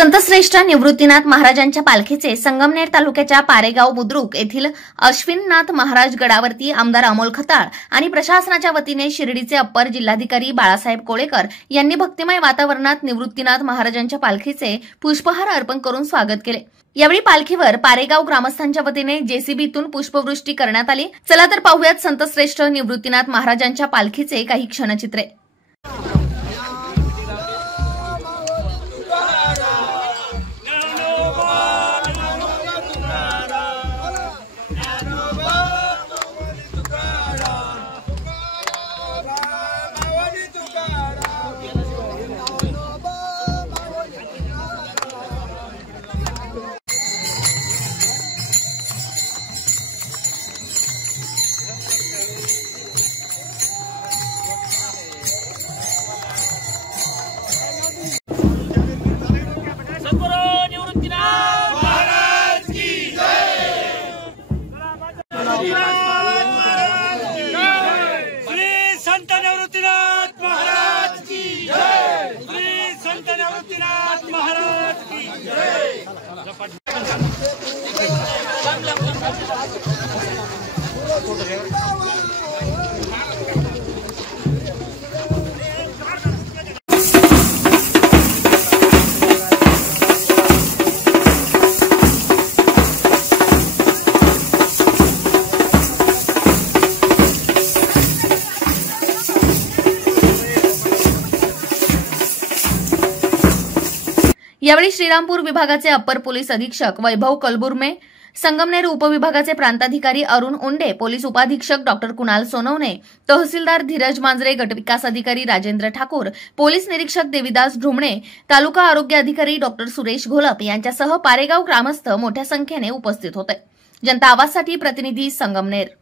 संतश्रेष्ठ निवृत्तीनाथ महाराजांच्या पालखीचे संगमनेर तालुक्याच्या पारेगाव बुद्रुक येथील अश्विननाथ महाराज गडावरती आमदार अमोल खताळ आणि प्रशासनाच्या वतीने शिर्डीचे अप्पर जिल्हाधिकारी बाळासाहेब कोळेकर यांनी भक्तिमय वातावरणात निवृत्तीनाथ महाराजांच्या पालखीचे पुष्पहार अर्पण करून स्वागत केले। यावेळी पालखीवर पारेगाव ग्रामस्थांच्या वतीने जेसीबीतून पुष्पवृष्टी करण्यात आली। चला तर पाहूयात संतश्रेष्ठ निवृत्तीनाथ महाराजांच्या पालखीचे काही क्षणचित्रे। श्री संत निवृत्तीनाथ महाराज की जय। श्री संत निवृत्तीनाथ महाराज की जय। यावेळी श्रीरामपूर विभागाचे अप्पर पोलीस अधीक्षक वैभव कलबुर्मे, संगमनेर उपविभागाचे प्रांताधिकारी अरुण उंडे, पोलीस उपाधीक्षक डॉक्टर कुणाल सोनवणे, तहसीलदार धीरज मांजरे, गटविकास अधिकारी राजेंद्र ठाकूर, पोलीस निरीक्षक देविदास ढुमणे, तालुका आरोग्य अधिकारी डॉक्टर सुरेश घोलप यांच्यासह पारेगाव ग्रामस्थ मोठ्या संख्येने उपस्थित होते। जनता आवाजसाठी प्रतिनिधी संगमनेर।